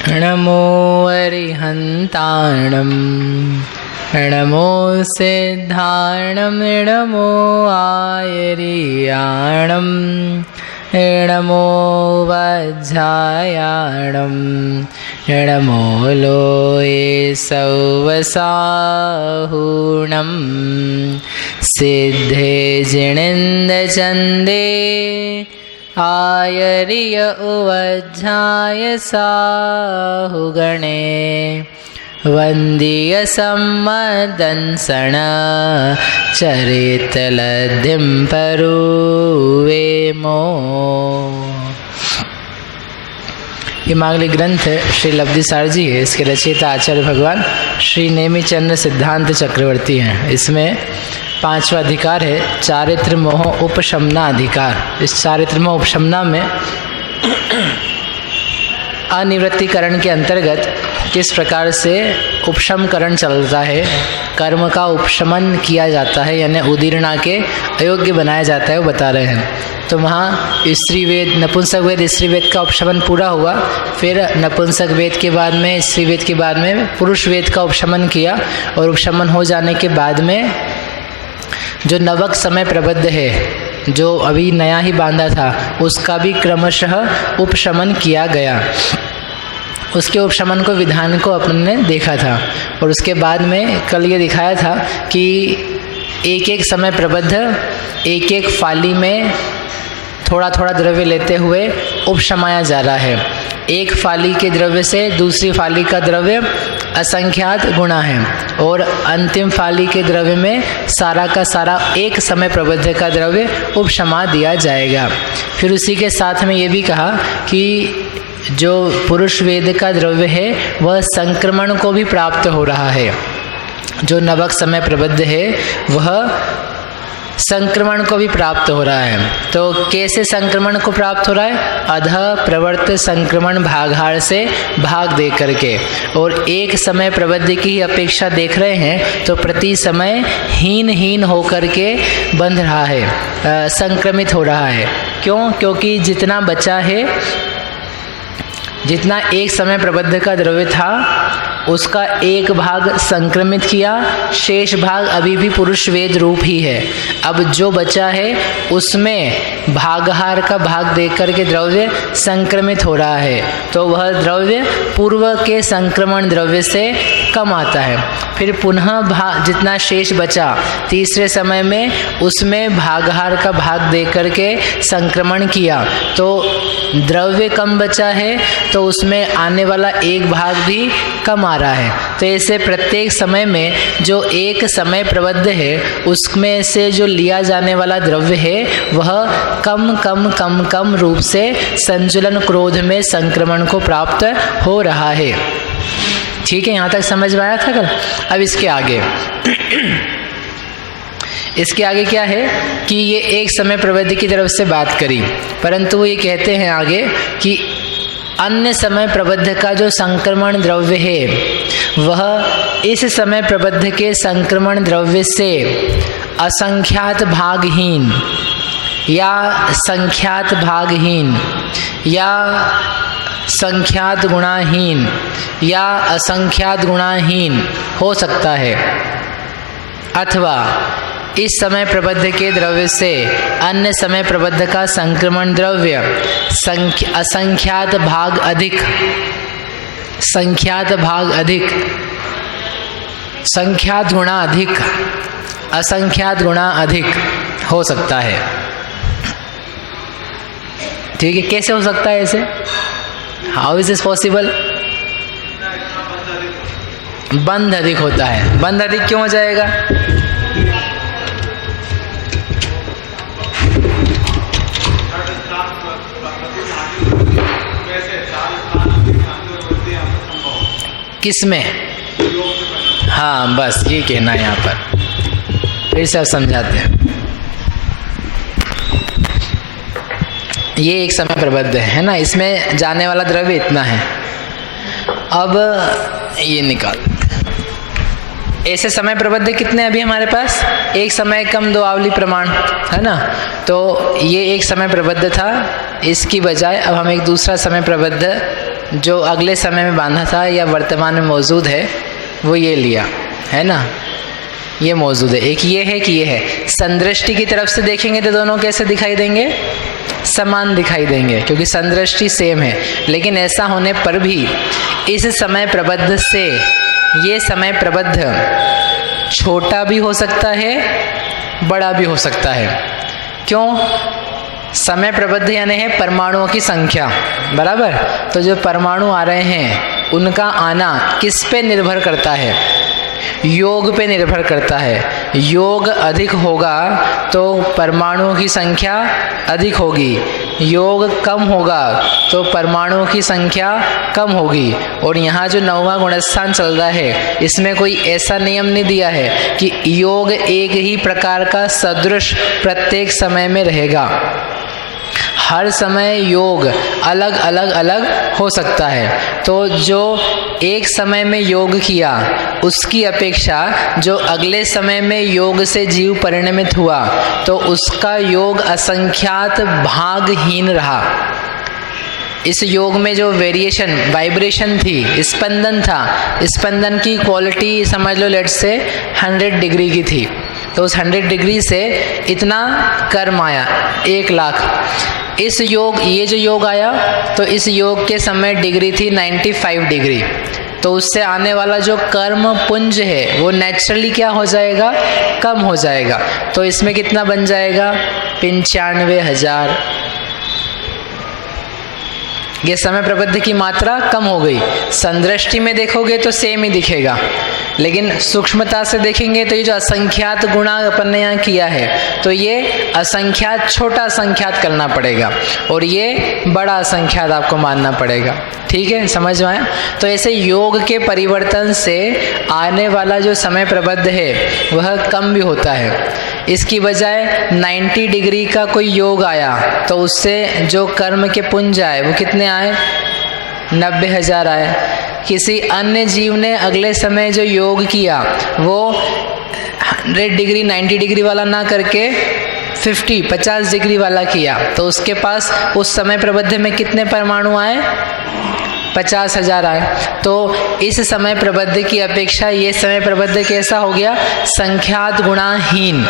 नमो अरिहन्ताणं नमो सिद्धाणं नमो आयर्याणं नमो वज्रायाणं नमो लोये सौवसाहूणं सिद्धे जिणेन्दचन्दे आयर्य उवज्झाय साहुगणे वन्दीय सम्मदंसण चरितलद्धिं परुवेमो। ये मांगलिक ग्रंथ श्री लब्धिसार जी है। इसके रचयिता आचार्य भगवान श्री नेमिचंद्र सिद्धांत चक्रवर्ती हैं। इसमें 5वां अधिकार है चारित्र मोह उपशमना अधिकार। इस चारित्र मोह उपशमना में अनिवृत्तिकरण के अंतर्गत किस प्रकार से उपशमकरण चलता है, कर्म का उपशमन किया जाता है, यानी उदीर्णा के अयोग्य बनाया जाता है, वो बता रहे हैं। तो वहाँ स्त्री वेद, नपुंसक वेद, स्त्री वेद का उपशमन पूरा हुआ। फिर नपुंसक वेद के बाद में, स्त्री वेद के बाद में पुरुष वेद का उपशमन किया। और उपशमन हो जाने के बाद में जो नवक समय प्रबद्ध है, जो अभी नया ही बांधा था, उसका भी क्रमशः उपशमन किया गया। उसके उपशमन को, विधान को अपन ने देखा था। और उसके बाद में कल ये दिखाया था कि एक एक समय प्रबद्ध एक एक फाली में थोड़ा थोड़ा द्रव्य लेते हुए उपशमाया जा रहा है। एक फाली के द्रव्य से दूसरी फाली का द्रव्य असंख्यात गुणा है, और अंतिम फाली के द्रव्य में सारा का सारा एक समय प्रबद्ध का द्रव्य उपशमा दिया जाएगा। फिर उसी के साथ में ये भी कहा कि जो पुरुष वेद का द्रव्य है वह संक्रमण को भी प्राप्त हो रहा है। जो नवक समय प्रबद्ध है वह संक्रमण को भी प्राप्त हो रहा है। तो कैसे संक्रमण को प्राप्त हो रहा है? अधः प्रवर्त संक्रमण भागार से भाग दे करके। और एक समय प्रबद्ध की ही अपेक्षा देख रहे हैं तो प्रति समय हीन होकर के बंध रहा है, संक्रमित हो रहा है। क्यों? क्योंकि जितना बचा है, जितना एक समय प्रबद्ध का द्रव्य था उसका एक भाग संक्रमित किया, शेष भाग अभी भी पुरुष वेद रूप ही है। अब जो बचा है उसमें भागहार का भाग देकर के द्रव्य संक्रमित हो रहा है, तो वह द्रव्य पूर्व के संक्रमण द्रव्य से कम आता है। फिर पुनः जितना शेष बचा तीसरे समय में, उसमें भागहार का भाग देकर के संक्रमण किया, तो द्रव्य कम बचा है, तो उसमें आने वाला एक भाग भी कम आ रहा है। तो ऐसे प्रत्येक समय में जो एक समय प्रबद्ध है उसमें से जो लिया जाने वाला द्रव्य है वह कम कम कम कम रूप से संजुलन क्रोध में संक्रमण को प्राप्त हो रहा है। ठीक है, यहाँ तक समझ में आया था कल? अब इसके आगे क्या है कि ये एक समय प्रबद्ध की तरफ से बात करी, परंतु वो ये कहते हैं आगे कि अन्य समय प्रबद्ध का जो संक्रमण द्रव्य है वह इस समय प्रबद्ध के संक्रमण द्रव्य से असंख्यात भागहीन या संख्यात भागहीन या संख्यात गुणाहीन या असंख्यात गुणाहीन हो सकता है, अथवा इस समय प्रबद्ध के द्रव्य से अन्य समय प्रबद्ध का संक्रमण द्रव्य असंख्यात भाग अधिक, संख्यात भाग अधिक, संख्यात गुणा अधिक, असंख्यात गुणा अधिक हो सकता है। ठीक है, कैसे हो सकता है ऐसे? How is this possible? बंध अधिक होता है। बंध अधिक क्यों हो जाएगा? किसमें? हाँ, बस ये कहना है यहाँ पर। फिर से आप समझाते हैं। ये एक समय प्रबद्ध है ना, इसमें जाने वाला द्रव्य इतना है। अब ये निकाल, ऐसे समय प्रबद्ध कितने अभी हमारे पास? एक समय कम दो आवली प्रमाण है ना। तो ये एक समय प्रबद्ध था, इसकी बजाय अब हम एक दूसरा समय प्रबद्ध जो अगले समय में बांधा था या वर्तमान में मौजूद है वो ये लिया है ना, ये मौजूद है। एक ये है कि ये है। संदृष्टि की तरफ से देखेंगे तो दोनों कैसे दिखाई देंगे? समान दिखाई देंगे, क्योंकि संदृष्टि सेम है। लेकिन ऐसा होने पर भी इस समय प्रबद्ध से ये समय प्रबद्ध छोटा भी हो सकता है, बड़ा भी हो सकता है। क्यों? समय प्रबद्ध यानी है परमाणुओं की संख्या, बराबर। तो जो परमाणु आ रहे हैं उनका आना किस पे निर्भर करता है? योग पे निर्भर करता है। योग अधिक होगा तो परमाणुओं की संख्या अधिक होगी, योग कम होगा तो परमाणुओं की संख्या कम होगी। और यहाँ जो 9वां गुणस्थान चल रहा है इसमें कोई ऐसा नियम नहीं दिया है कि योग एक ही प्रकार का सदृश प्रत्येक समय में रहेगा। हर समय योग अलग अलग अलग हो सकता है। तो जो एक समय में योग किया उसकी अपेक्षा जो अगले समय में योग से जीव परिणमित हुआ तो उसका योग असंख्यात भागहीन रहा। इस योग में जो वेरिएशन, वाइब्रेशन थी, स्पंदन था, स्पंदन की क्वालिटी समझ लो लेट्स से 100 डिग्री की थी। तो उस 100 डिग्री से इतना कर्म आया 1 लाख। इस योग, ये जो योग आया तो इस योग के समय डिग्री थी 95 डिग्री। तो उससे आने वाला जो कर्म पुंज है वो नेचुरली क्या हो जाएगा? कम हो जाएगा। तो इसमें कितना बन जाएगा? 95,000। ये समय प्रबद्ध की मात्रा कम हो गई। संदृष्टि में देखोगे तो सेम ही दिखेगा, लेकिन सूक्ष्मता से देखेंगे तो ये जो असंख्यात गुणा अपन ने यहाँ किया है तो ये असंख्यात छोटा असंख्यात करना पड़ेगा और ये बड़ा असंख्यात आपको मानना पड़ेगा। ठीक है, समझ में आया? तो ऐसे योग के परिवर्तन से आने वाला जो समय प्रबद्ध है वह कम भी होता है। इसकी बजाय 90 डिग्री का कोई योग आया तो उससे जो कर्म के पुंज आए वो कितने आए? 90,000 आए। किसी अन्य जीव ने अगले समय जो योग किया वो 100 डिग्री 90 डिग्री वाला ना करके 50 डिग्री वाला किया तो उसके पास उस समय प्रबद्ध में कितने परमाणु आए? 50,000 आए। तो इस समय प्रबद्ध की अपेक्षा ये समय प्रबद्ध कैसा हो गया? संख्यात गुणाहीन,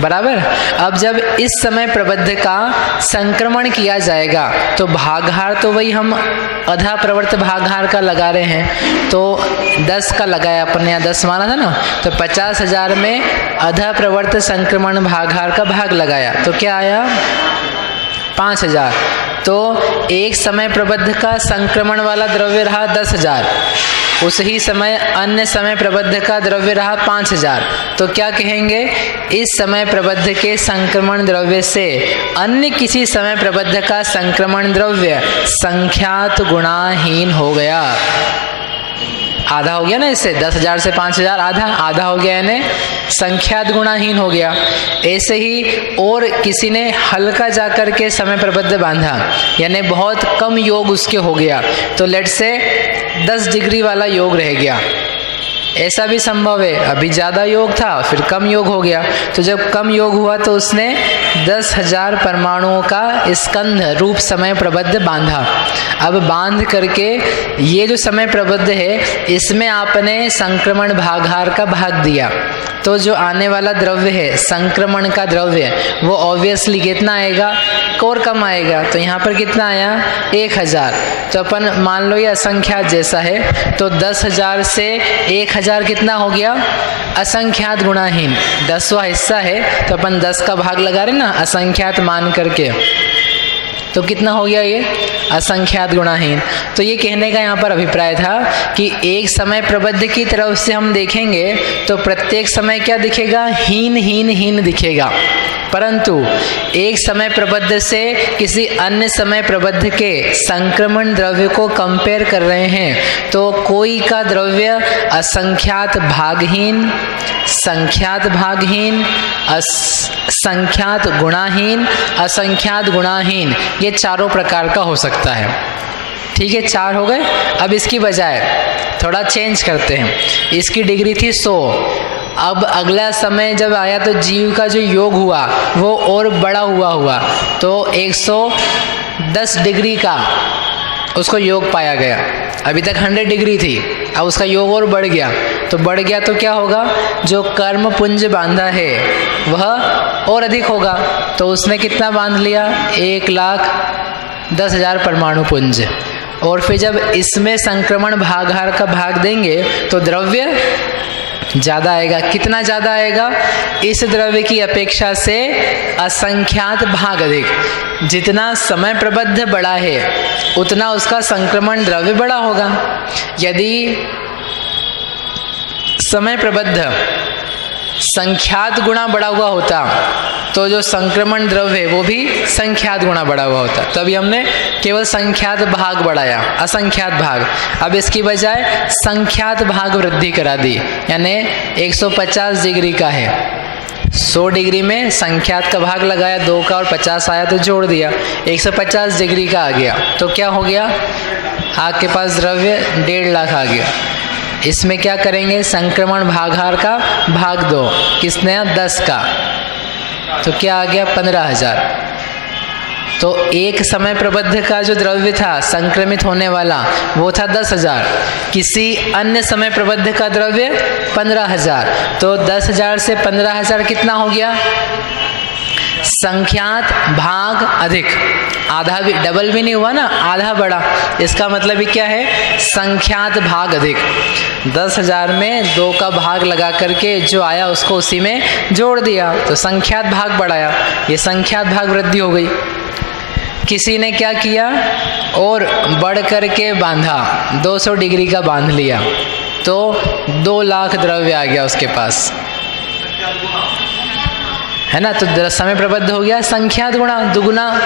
बराबर। अब जब इस समय प्रबद्ध का संक्रमण किया जाएगा तो भागहार तो वही हम अधा प्रवर्त भागहार का लगा रहे हैं, तो 10 का लगाया अपन ने, यहाँ 10 माना था ना, तो 50,000 में अधा प्रवर्त संक्रमण भागहार का भाग लगाया तो क्या आया? 5,000। तो एक समय प्रबद्ध का संक्रमण वाला द्रव्य रहा 10,000, उस ही समय अन्य समय प्रबद्ध का द्रव्य रहा 5,000। तो क्या कहेंगे? इस समय प्रबद्ध के संक्रमण द्रव्य से अन्य किसी समय प्रबद्ध का संक्रमण द्रव्य संख्यात गुणाहीन हो गया। आधा हो गया ना, इससे 10,000 से 5,000 आधा हो गया, यानी संख्यात गुणाहीन हो गया। ऐसे ही और किसी ने हल्का जाकर के समय प्रबद्ध बांधा, यानी बहुत कम योग उसके हो गया, तो लेट से 10 डिग्री वाला योग रह गया। ऐसा भी संभव है, अभी ज़्यादा योग था फिर कम योग हो गया। तो जब कम योग हुआ तो उसने 10,000 परमाणुओं का स्कंध रूप समय प्रबद्ध बांधा। अब बांध करके ये जो समय प्रबद्ध है इसमें आपने संक्रमण भागहार का भाग दिया, तो जो आने वाला द्रव्य है संक्रमण का द्रव्य वो ऑब्वियसली कितना आएगा? और कम आएगा। तो यहाँ पर कितना आया? 1,000। तो अपन मान लो ये असंख्यात जैसा है तो 10,000 से 1,000 कितना हो गया? असंख्यात गुणाहीन। 10वां हिस्सा है तो अपन 10 का भाग लगा रहे ना असंख्यात मान करके, तो कितना हो गया ये? असंख्यात गुणाहीन। तो ये कहने का यहाँ पर अभिप्राय था कि एक समय प्रबद्ध की तरफ से हम देखेंगे तो प्रत्येक समय क्या दिखेगा? हीन हीन हीन दिखेगा। परंतु एक समय प्रबद्ध से किसी अन्य समय प्रबद्ध के संक्रमण द्रव्य को कंपेयर कर रहे हैं तो कोई का द्रव्य असंख्यात भागहीन, संख्यात भागहीन, संख्यात गुणाहीन, असंख्यात गुणाहीन, ये चारों प्रकार का हो सकता है। ठीक है, 4 हो गए। अब इसकी बजाय थोड़ा चेंज करते हैं। इसकी डिग्री थी 100, अब अगला समय जब आया तो जीव का जो योग हुआ वो और बड़ा हुआ तो 110 डिग्री का उसको योग पाया गया। अभी तक 100 डिग्री थी, अब उसका योग और बढ़ गया। तो बढ़ गया तो क्या होगा, जो कर्म पुंज बांधा है वह और अधिक होगा। तो उसने कितना बांध लिया, 1,10,000 परमाणु पुंज। और फिर जब इसमें संक्रमण भागहार का भाग देंगे तो द्रव्य ज़्यादा आएगा। कितना ज़्यादा आएगा, इस द्रव्य की अपेक्षा से असंख्यात भाग अधिक। जितना समय प्रबद्ध बड़ा है उतना उसका संक्रमण द्रव्य बड़ा होगा। यदि समय प्रबद्ध संख्यात गुणा बड़ा हुआ होता तो जो संक्रमण द्रव्य है वो भी संख्यात गुणा बढ़ा हुआ होता। तभी हमने केवल संख्यात भाग बढ़ाया, असंख्यात भाग। अब इसकी बजाय संख्यात भाग वृद्धि करा दी, यानी 150 डिग्री का है, 100 डिग्री में संख्यात का भाग लगाया 2 का और 50 आया तो जोड़ दिया, 150 डिग्री का आ गया। तो क्या हो गया, आपके पास द्रव्य 1.5 लाख आ गया। इसमें क्या करेंगे, संक्रमण भागहार का भाग 2, किसने 10 का, तो क्या आ गया 15,000। तो एक समय प्रबद्ध का जो द्रव्य था संक्रमित होने वाला वो था 10,000, किसी अन्य समय प्रबद्ध का द्रव्य 15,000। तो 10,000 से 15,000 कितना हो गया, संख्यात भाग अधिक। आधा भी, डबल भी नहीं हुआ ना, आधा बढ़ा। इसका मतलब भी क्या है, संख्यात भाग अधिक। 10,000 में 2 का भाग लगा करके जो आया उसको उसी में जोड़ दिया तो संख्यात भाग बढ़ाया, ये संख्यात भाग वृद्धि हो गई। किसी ने क्या किया और बढ़ करके बांधा, 200 डिग्री का बांध लिया तो 2 लाख द्रव्य आ गया उसके पास, है ना। तो समय प्रबद्ध हो गया संख्यात गुणा दुगुना।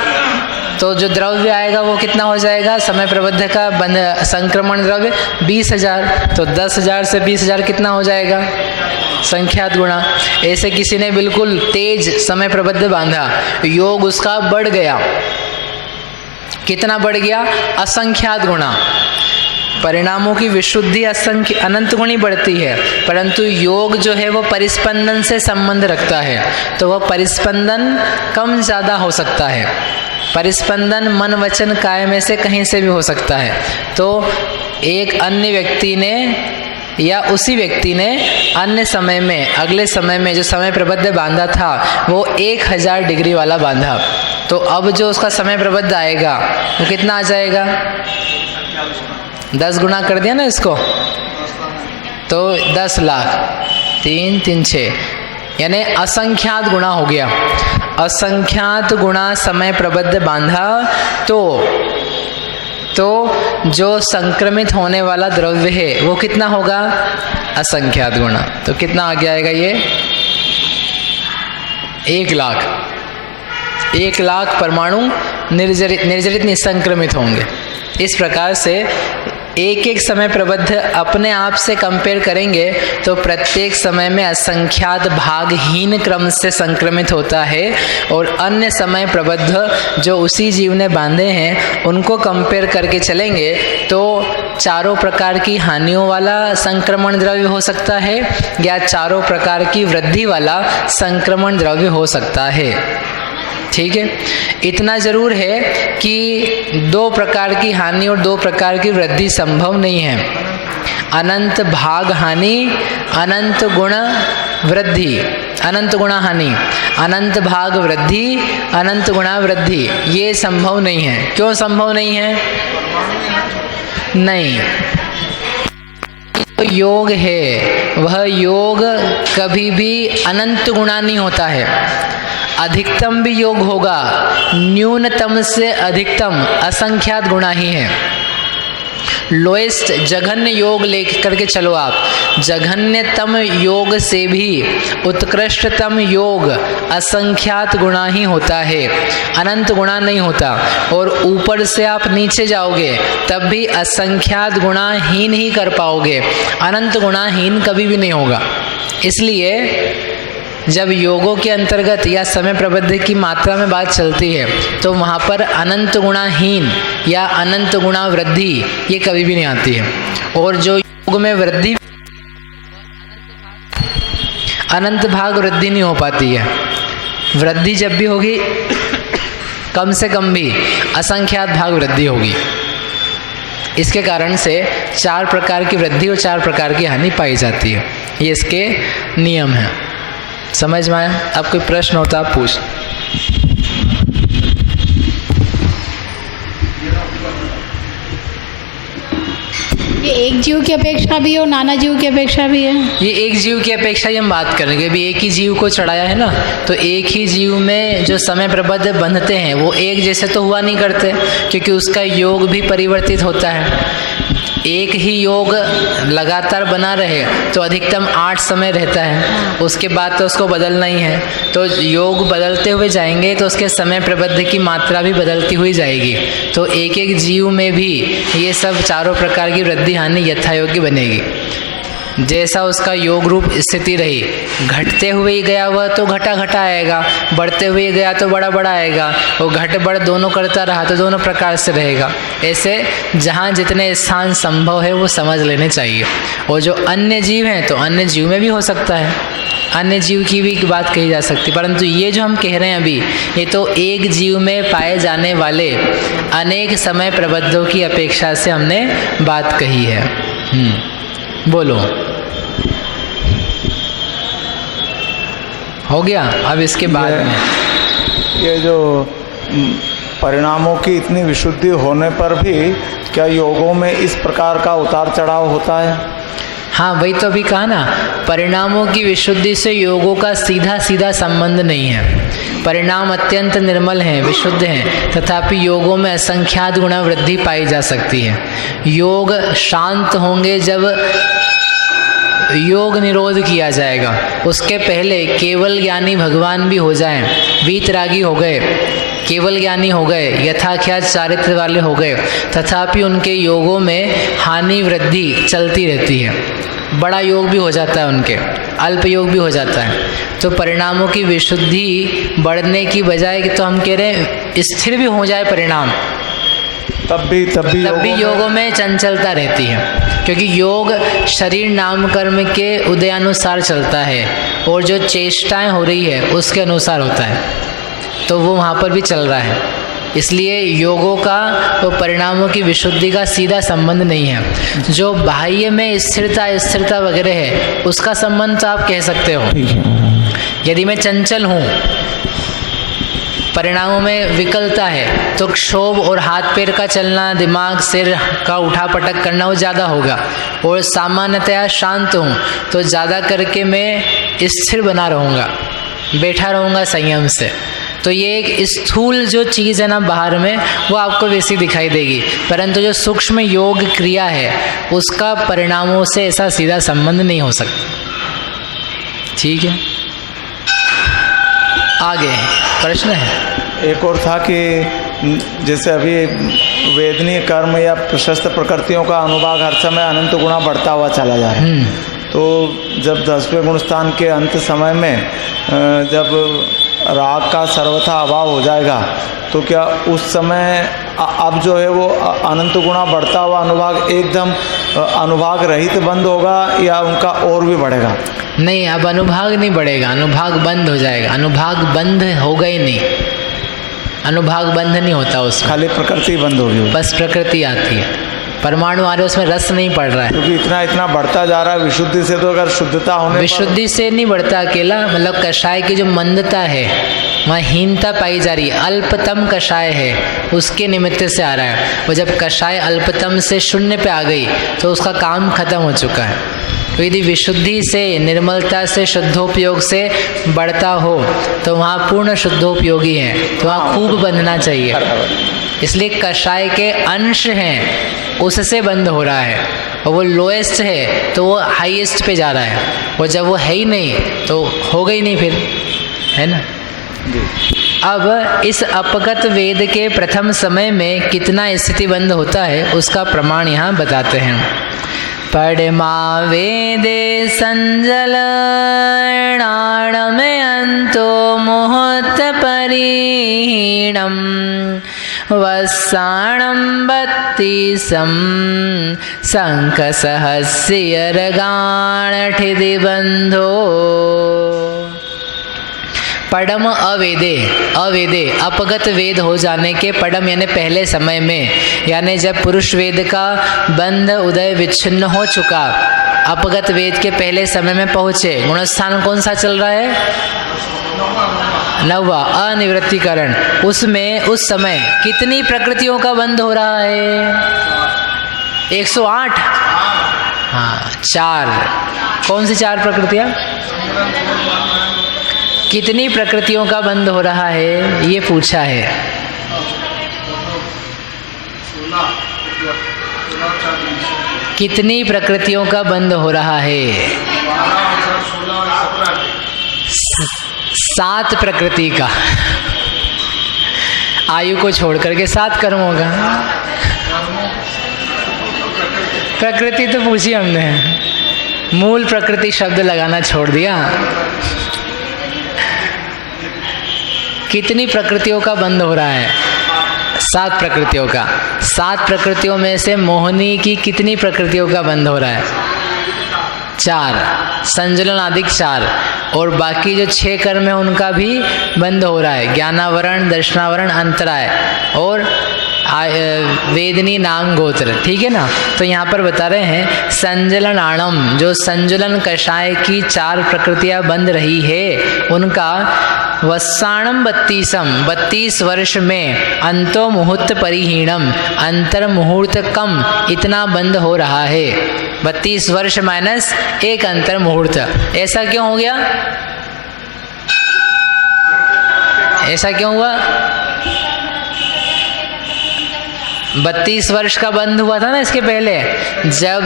तो जो द्रव्य आएगा वो कितना हो जाएगा, समय प्रबद्ध का संक्रमण द्रव्य 20,000। तो 10,000 से 20,000 कितना हो जाएगा, संख्यात गुणा। ऐसे किसी ने बिल्कुल तेज समय प्रबद्ध बांधा, योग उसका बढ़ गया। कितना बढ़ गया, असंख्यात गुणा। परिणामों की विशुद्धि असंख्य अनंत गुणी बढ़ती है, परंतु योग जो है वो परिस्पंदन से संबंध रखता है, तो वह परिस्पंदन कम ज़्यादा हो सकता है। परिस्पंदन मन वचन काय में से कहीं से भी हो सकता है। तो एक अन्य व्यक्ति ने या उसी व्यक्ति ने अन्य समय में, अगले समय में जो समय प्रबद्ध बांधा था वो 1000 डिग्री वाला बांधा, तो अब जो उसका समय प्रबद्ध आएगा वो कितना आ जाएगा, 10 गुना कर दिया ना इसको, तो 10 लाख, 3 3 6, यानी असंख्यात गुणा हो गया। असंख्यात गुणा समय प्रबद्ध बांधा तो जो संक्रमित होने वाला द्रव्य है वो कितना होगा, असंख्यात गुणा। तो कितना आगे आएगा ये, 1 लाख। 1 लाख परमाणु निर्जरित निसंक्रमित होंगे। इस प्रकार से एक एक समय प्रबद्ध अपने आप से कंपेयर करेंगे तो प्रत्येक समय में असंख्यात भागहीन क्रम से संक्रमित होता है, और अन्य समय प्रबद्ध जो उसी जीव ने बांधे हैं उनको कंपेयर करके चलेंगे तो चारों प्रकार की हानियों वाला संक्रमण द्रव्य हो सकता है या चारों प्रकार की वृद्धि वाला संक्रमण द्रव्य हो सकता है। ठीक है, इतना जरूर है कि 2 प्रकार की हानि और 2 प्रकार की वृद्धि संभव नहीं है। अनंत भाग हानि, अनंत गुण वृद्धि, अनंत गुणा हानि, अनंत भाग वृद्धि, अनंत गुणा वृद्धि, ये संभव नहीं है। क्यों संभव नहीं है, नहीं, तो योग है वह योग कभी भी अनंत गुणा नहीं होता है। अधिकतम भी योग होगा, न्यूनतम से अधिकतम असंख्यात गुणा ही है। लोएस्ट जघन्य योग लेकर के चलो आप, जघन्यतम योग से भी उत्कृष्टतम योग असंख्यात गुणा ही होता है, अनंत गुणा नहीं होता। और ऊपर से आप नीचे जाओगे तब भी असंख्यात गुणाहीन ही कर पाओगे, अनंत गुणाहीन कभी भी नहीं होगा। इसलिए जब योगों के अंतर्गत या समय प्रबद्ध की मात्रा में बात चलती है तो वहाँ पर अनंत गुणाहीन या अनंत गुणा वृद्धि ये कभी भी नहीं आती है। और जो योग में वृद्धि, अनंत भाग वृद्धि नहीं हो पाती है। वृद्धि जब भी होगी कम से कम भी असंख्यात भाग वृद्धि होगी। इसके कारण से 4 प्रकार की वृद्धि और 4 प्रकार की हानि पाई जाती है। ये इसके नियम हैं। समझ में आया? अब कोई प्रश्न होता आप पूछ। ये एक जीव की अपेक्षा भी है और नाना जीव की अपेक्षा भी है। ये एक जीव की अपेक्षा ही हम बात करेंगे। अभी एक ही जीव को चढ़ाया है ना, तो एक ही जीव में जो समय प्रबद्ध बंधते हैं वो एक जैसे तो हुआ नहीं करते, क्योंकि उसका योग भी परिवर्तित होता है। एक ही योग लगातार बना रहे तो अधिकतम 8 समय रहता है, उसके बाद तो उसको बदलना ही है। तो योग बदलते हुए जाएंगे तो उसके समय प्रबद्ध की मात्रा भी बदलती हुई जाएगी। तो एक एक जीव में भी ये सब चारों प्रकार की वृद्धि हानि यथायोग्य बनेगी। जैसा उसका योग रूप स्थिति रही, घटते हुए ही गया वह तो घटा घटा आएगा, बढ़ते हुए गया तो बड़ा बड़ा आएगा, वो घट बढ़ दोनों करता रहा तो दोनों प्रकार से रहेगा। ऐसे जहाँ जितने स्थान संभव है वो समझ लेने चाहिए। और जो अन्य जीव हैं तो अन्य जीव में भी हो सकता है, अन्य जीव की भी बात कही जा सकती है, परंतु ये जो हम कह रहे हैं अभी, ये तो एक जीव में पाए जाने वाले अनेक समय प्रबद्धों की अपेक्षा से हमने बात कही है। बोलो, हो गया? अब इसके बाद में ये जो परिणामों की इतनी विशुद्धि होने पर भी क्या योगों में इस प्रकार का उतार चढ़ाव होता है? हाँ, वही तो अभी कहा ना, परिणामों की विशुद्धि से योगों का सीधा सीधा संबंध नहीं है। परिणाम अत्यंत निर्मल हैं, विशुद्ध हैं, तथापि योगों में असंख्यात गुणा वृद्धि पाई जा सकती है। योग शांत होंगे जब योग निरोध किया जाएगा, उसके पहले केवल ज्ञानी भगवान भी हो जाएं, वीतरागी हो गए, केवल ज्ञानी हो गए, यथाख्यात चारित्र वाले हो गए, तथापि उनके योगों में हानि वृद्धि चलती रहती है। बड़ा योग भी हो जाता है उनके, अल्प योग भी हो जाता है। तो परिणामों की विशुद्धि बढ़ने की बजाय तो हम कह रहे हैं स्थिर भी हो जाए परिणाम, तब भी योगों में चंचलता रहती है, क्योंकि योग शरीर नाम कर्म के उदयानुसार चलता है और जो चेष्टाएं हो रही है उसके अनुसार होता है, तो वो वहाँ पर भी चल रहा है। इसलिए योगों का वो परिणामों की विशुद्धि का सीधा संबंध नहीं है। जो बाह्य में स्थिरता वगैरह है उसका संबंध तो आप कह सकते हो। यदि मैं चंचल हूँ, परिणामों में विकलता है, तो क्षोभ और हाथ पैर का चलना, दिमाग सिर का उठा पटक करना वो ज़्यादा होगा। और सामान्यतया शांत हूँ तो ज़्यादा करके मैं स्थिर बना रहूँगा, बैठा रहूँगा संयम से। तो ये एक स्थूल जो चीज़ है ना बाहर में, वो आपको वैसी दिखाई देगी, परंतु जो सूक्ष्म योग क्रिया है उसका परिणामों से ऐसा सीधा संबंध नहीं हो सकता। ठीक है, आगे प्रश्न है। एक और था कि जैसे अभी वेदनीय कर्म या प्रशस्त प्रकृतियों का अनुभाग हर समय अनंत गुणा बढ़ता हुआ चला जा रहा है, तो जब 10वें गुण स्थान के अंत समय में जब राग का सर्वथा अभाव हो जाएगा, तो क्या उस समय अब जो है वो अनंत गुणा बढ़ता हुआ अनुभाग एकदम अनुभाग रहित बंद होगा या उनका और भी बढ़ेगा? नहीं, अब अनुभाग नहीं बढ़ेगा, अनुभाग बंद हो जाएगा। अनुभाग बंद होगा ही नहीं, अनुभाग बंद नहीं होता उसमें, खाली प्रकृति बंद होगी, बस प्रकृति आती है, परमाणु आ रहे, उसमें रस नहीं पड़ रहा है। क्योंकि इतना बढ़ता जा रहा है विशुद्धि से, तो अगर शुद्धता होने विशुद्धि से नहीं बढ़ता अकेला, मतलब कषाय की जो मंदता है वहाँ हीनता पाई जा रही है, अल्पतम कषाय है उसके निमित्त से आ रहा है। और जब कषाय अल्पतम से शून्य पे आ गई तो उसका काम खत्म हो चुका है। तो यदि विशुद्धि से, निर्मलता से, शुद्धोपयोग से बढ़ता हो तो वहाँ पूर्ण शुद्धोपयोगी है, तो वहाँ खूब बंधना चाहिए। इसलिए कषाय के अंश हैं उससे बंद हो रहा है, और वो लोएस्ट है तो वो हाईएस्ट पे जा रहा है, और जब वो है ही नहीं तो हो गई नहीं फिर, है ना। अब इस अपगत वेद के प्रथम समय में कितना स्थिति बंद होता है उसका प्रमाण यहाँ बताते हैं। परमा वेदे संजल नाणमयंतो मोहत परिहीणम वस्साणं बत्तीसं शंख सहस्यरगाणठिदिबंधो पडम अवेदे, अवेदे अपगत वेद हो जाने के, पडम यानी पहले समय में, यानी जब पुरुष वेद का बंध उदय विच्छिन्न हो चुका, अपगत वेद के पहले समय में पहुँचे। गुणस्थान कौन सा चल रहा है? 9वां अनिवृत्तिकरण। उसमें उस समय कितनी प्रकृतियों का बंध हो रहा है? 108। हाँ, 4। कौन सी 4 प्रकृतियाँ? कितनी प्रकृतियों का बंध हो रहा है ये पूछा है। कितनी प्रकृतियों का बंध हो रहा है? 7 प्रकृति का। आयु को छोड़ करके 7 कर्मों का। प्रकृति तो पूछी हमने, मूल प्रकृति शब्द लगाना छोड़ दिया। कितनी प्रकृतियों का बंध हो रहा है? 7 प्रकृतियों का। 7 प्रकृतियों में से मोहिनी की कितनी प्रकृतियों का बंध हो रहा है? 4। संजुलन आदि 4। और बाकी जो 6 कर्म है उनका भी बंध हो रहा है। ज्ञानावरण, दर्शनावरण, अंतराय और वेदनी नाम गोत्र। ठीक है ना। तो यहाँ पर बता रहे हैं संजलनाणम, जो संजुलन कषाय की 4 प्रकृतियाँ बंध रही है उनका वस्साणम 32 वर्ष में अंतो मुहूर्त परिहीणम, अंतर मुहूर्त कम, इतना बंद हो रहा है। 32 वर्ष माइनस 1 अंतर मुहूर्त। ऐसा क्यों हो गया? ऐसा क्यों हुआ? 32 वर्ष का बंध हुआ था ना इसके पहले, जब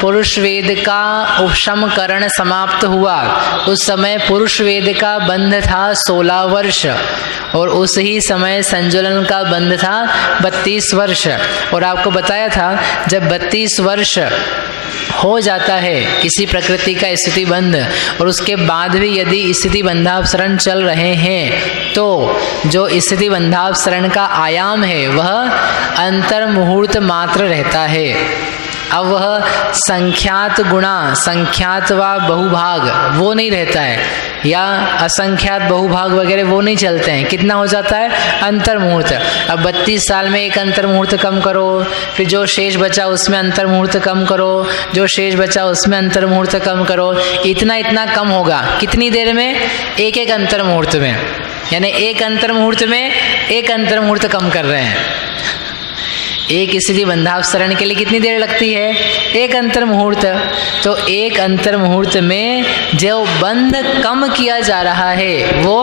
पुरुष वेद का उपशमकरण समाप्त हुआ उस समय पुरुष वेद का बंध था 16 वर्ष और उस ही समय संजुलन का बंध था 32 वर्ष। और आपको बताया था जब 32 वर्ष हो जाता है किसी प्रकृति का स्थिति बंध और उसके बाद भी यदि स्थिति बंधापसरण चल रहे हैं तो जो स्थिति बंधापसरण का आयाम है वह अंतर मुहूर्त मात्र रहता है। अब वह संख्यात गुणा, संख्यात व बहुभाग वो नहीं रहता है, या असंख्यात बहुभाग वगैरह वो नहीं चलते हैं। कितना हो जाता है? अंतर मुहूर्त। अब 32 साल में 1 अंतर मुहूर्त कम करो, फिर जो शेष बचा उसमें अंतर मुहूर्त कम करो, जो शेष बचा उसमें अंतर मुहूर्त कम करो, इतना इतना कम होगा। कितनी देर में? 1 अंतर मुहूर्त में। यानी 1 अंतर मुहूर्त में 1 अंतर मुहूर्त कम कर रहे हैं। एक स्थिति बंधापसरण के लिए कितनी देर लगती है? 1 अंतर मुहूर्त। तो 1 अंतर मुहूर्त में जो बंध कम किया जा रहा है वो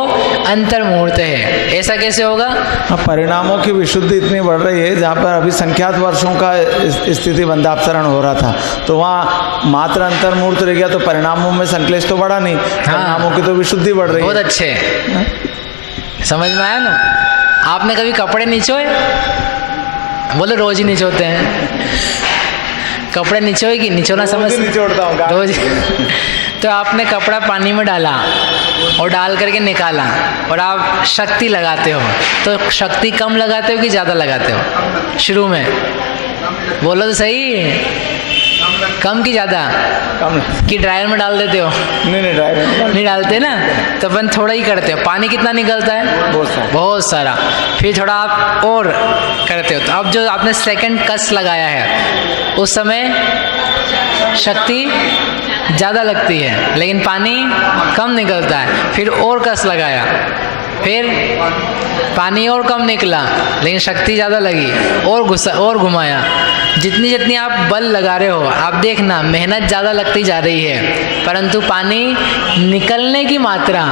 अंतर मुहूर्त है। ऐसा कैसे होगा? परिणामों की विशुद्धि इतनी बढ़ रही है, जहाँ पर अभी संख्यात वर्षों का स्थिति बंधापसरण हो रहा था तो वहाँ मात्र अंतर मुहूर्त रह गया, तो परिणामों में संक्लेश तो बढ़ा नहीं। परिणामों की तो विशुद्धि बढ़ रही है। बहुत अच्छे, समझ में आया ना। आपने कभी कपड़े निचोए? बोलो रोज ही निचोते हैं। कपड़े निचोएगी? निचोना समझ? निचोड़ता हूँ रोज। तो आपने कपड़ा पानी में डाला और डाल करके निकाला और आप शक्ति लगाते हो, तो शक्ति कम लगाते हो कि ज़्यादा लगाते हो? शुरू में बोलो तो सही, कम कि ज़्यादा? कम। कि ड्रायर में डाल देते हो? नहीं, ड्रायर नहीं डालते ना, तो अपन थोड़ा ही करते हो। पानी कितना निकलता है? बहुत सारा। फिर थोड़ा आप और करते हो। तो अब जो आपने सेकंड कस लगाया है उस समय शक्ति ज़्यादा लगती है लेकिन पानी कम निकलता है। फिर और कस लगाया, फिर पानी और कम निकला लेकिन शक्ति ज़्यादा लगी, और घुमाया। जितनी जितनी आप बल लगा रहे हो आप देखना मेहनत ज़्यादा लगती जा रही है परंतु पानी निकलने की मात्रा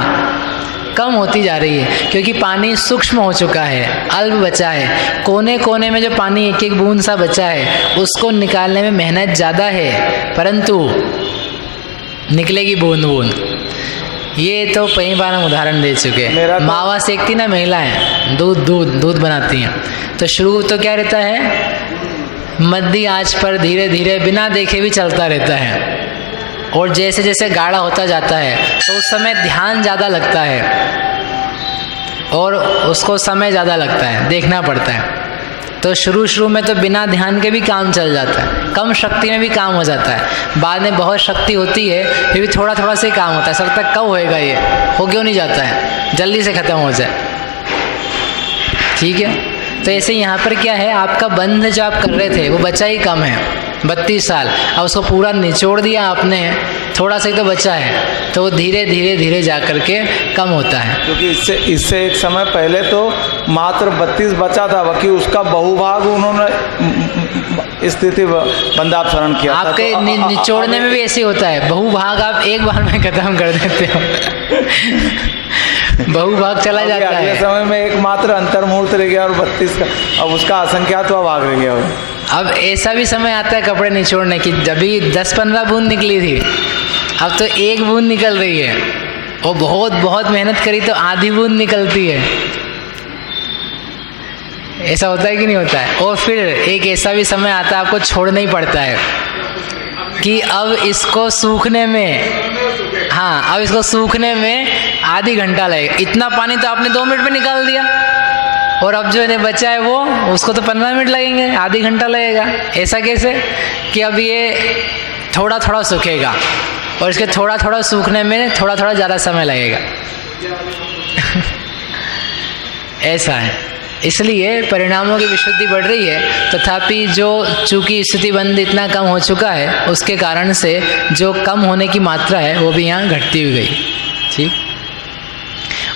कम होती जा रही है, क्योंकि पानी सूक्ष्म हो चुका है, अल्प बचा है। कोने कोने में जो पानी 1 बूंद सा बचा है उसको निकालने में मेहनत ज़्यादा है परंतु निकलेगी बूंद बूंद। ये तो कई बार हम उदाहरण दे चुके हैं। मावा सेकती ना महिलाएं, दूध बनाती हैं, तो शुरू तो क्या रहता है? मध्य आंच पर धीरे धीरे बिना देखे भी चलता रहता है और जैसे जैसे गाढ़ा होता जाता है तो उस समय ध्यान ज़्यादा लगता है और उसको समय ज़्यादा लगता है, देखना पड़ता है। तो शुरू में तो बिना ध्यान के भी काम चल जाता है, कम शक्ति में भी काम हो जाता है। बाद में बहुत शक्ति होती है फिर भी थोड़ा थोड़ा से ही काम होता है, सर तक कब होएगा, ये हो क्यों नहीं जाता है, जल्दी से ख़त्म हो जाए। ठीक है, तो ऐसे यहाँ पर क्या है, आपका बंध जो आप कर रहे थे वो बचा ही कम है, 32 साल। अब उसको पूरा निचोड़ दिया आपने, थोड़ा सा ही तो बचा है, तो वो धीरे धीरे धीरे जा करके कम होता है। क्योंकि इससे एक समय पहले तो मात्र 32 बचा था, बाकी उसका बहुभाग उन्होंने स्थिति बंधापसरण किया था। आपके तो निचोड़ने में भी ऐसे होता है, बहुभाग आप एक बार में खत्म कर देते हो। बहुभाग चला जाता है। अगले समय में एक मात्र अंतर्मुहूर्त रह गया और 32 का, अब उसका असंख्यातवा भाग रह गया। अब ऐसा भी समय आता है कपड़े निचोड़ने की, जब भी 10-15 बूंद निकली थी, अब तो एक बूंद निकल रही है, और बहुत बहुत मेहनत करी तो आधी बूंद निकलती है। ऐसा होता है कि नहीं होता है? और फिर एक ऐसा भी समय आता है आपको छोड़ना ही पड़ता है कि अब इसको सूखने में, हाँ अब इसको सूखने में आधी घंटा लगेगा। इतना पानी तो आपने 2 मिनट में निकाल दिया, और अब जो इन्हें बचा है वो, उसको तो 15 मिनट लगेंगे, आधी घंटा लगेगा। ऐसा कैसे कि अब ये थोड़ा थोड़ा सूखेगा, और इसके थोड़ा थोड़ा सूखने में थोड़ा थोड़ा ज़्यादा समय लगेगा। ऐसा है, इसलिए परिणामों की विशुद्धि बढ़ रही है, तथापि जो चूंकि स्थिति बंध इतना कम हो चुका है, उसके कारण से जो कम होने की मात्रा है वो भी यहाँ घटती हुई गई। ठीक,